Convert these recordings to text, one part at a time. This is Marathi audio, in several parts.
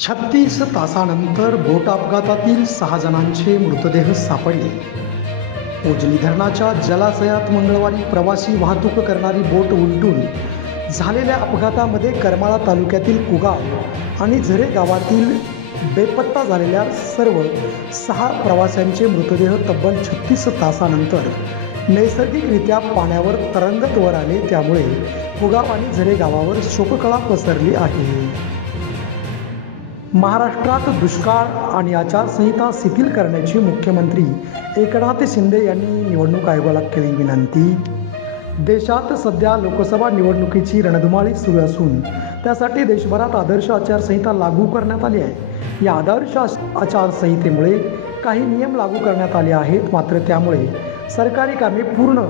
36 तासानंतर बोट अपघातातील 6 जणांचे मृतदेह सापडले. उजनी धरणाच्या जलाशयात मंगळवारी प्रवासी वाहतूक करणारी बोट उलटून झालेल्या अपघातामध्ये करमाळा तालुक्यातील कुगाव आणि झरे गावातील बेपत्ता झालेल्या सर्व 6 प्रवाशांचे मृतदेह तब्बल 36 तासानंतर नैसर्गिकरित्या पाण्यावर तरंगत वर आले. त्यामुळे कुगाव आणि झरे गावावर शोककळा पसरली आहे. महाराष्ट्रात दुष्काळ आणि आचारसंहिता शिथिल करण्याची मुख्यमंत्री एकनाथ शिंदे यांनी निवडणूक आयोगाला केली विनंती. देशात सध्या लोकसभा निवडणुकीची रणधुमाळी सुरू असून त्यासाठी देशभरात आदर्श आचारसंहिता लागू करण्यात आली आहे. या आदर्श आचारसंहितेमुळे काही नियम लागू करण्यात आले आहेत, मात्र त्यामुळे सरकारी कामे पूर्ण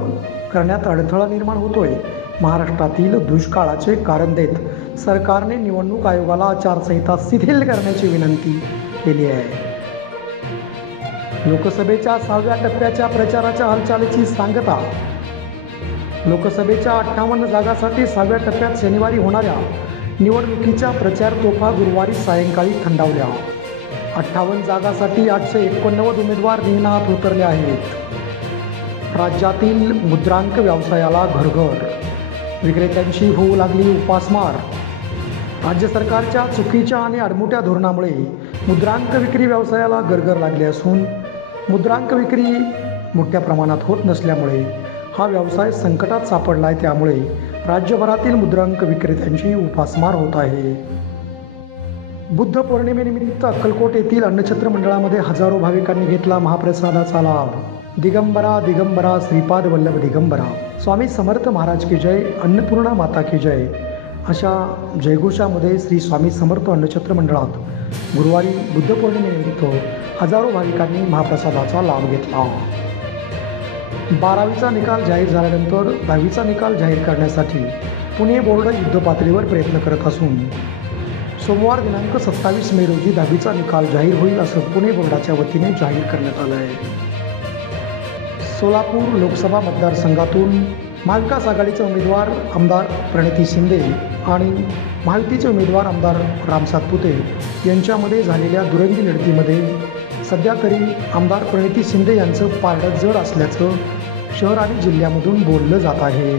करण्यात अडथळा निर्माण होतोय. महाराष्ट्रातील दुष्काळाचे कारण देत सरकारने निवडणूक आयोगाला आचारसंहिता शिथिल करण्याची विनंती केली आहे. लोकसभेच्या 6व्या टप्प्याच्या प्रचाराच्या हालचालीची सांगता. लोकसभेच्या 58 जागांसाठी 6व्या टप्प्यात शनिवारी होणाऱ्या निवडणुकीच्या प्रचार तोफा गुरुवारी सायंकाळी थंडावल्या. 58 जागांसाठी 889 उमेदवार रिंगणात उतरले आहेत. राज्यातील मुद्रांक व्यवसायाला घरघर, विक्रेत्यांची होऊ लागली उपासमार. राज्य सरकारच्या चुकीच्या आणि आडमुठ्या धोरणामुळे मुद्रांक विक्री व्यवसायाला गरगर लागली असून मुद्रांक विक्री मोठ्या प्रमाणात होत नसल्यामुळे हा व्यवसाय संकटात सापडला आहे. त्यामुळे राज्यभरातील मुद्रांक विक्रेत्यांची उपासमार होत आहे. बुद्ध पौर्णिमेनिमित्त अक्कलकोट येथील अन्नछत्र मंडळामध्ये हजारो भाविकांनी घेतला महाप्रसादाचा लाभ. दिगंबरा दिगंबरा श्रीपाद वल्लभ दिगंबरा, स्वामी समर्थ महाराज की जय, अन्नपूर्णा माता की जय अशा जयघोषामध्ये श्री स्वामी समर्थ अन्नछत्र मंडळात गुरुवारी बुद्ध पौर्णिमेनिमित्त हजारो भाविकांनी महाप्रसादाचा लाभ घेतला. 12वीचा निकाल जाहीर झाल्यानंतर 10वीचा निकाल जाहीर करण्यासाठी पुणे बोर्ड युद्धपातळीवर प्रयत्न करत असून सोमवार दिनांक 27 मे रोजी 10वीचा निकाल जाहीर होईल असं पुणे बोर्डाच्या वतीने जाहीर करण्यात आलं आहे. सोलापूर लोकसभा मतदारसंघातून महाविकास आघाडीचे उमेदवार आमदार प्रणिती शिंदे आणि महायुतीचे उमेदवार आमदार राम सातपुते यांच्यामध्ये झालेल्या दुरंगी लढतीमध्ये सध्या तरी आमदार प्रणिती शिंदे यांचं पारडं जड असल्याचं शहर आणि जिल्ह्यामधून बोललं जात आहे.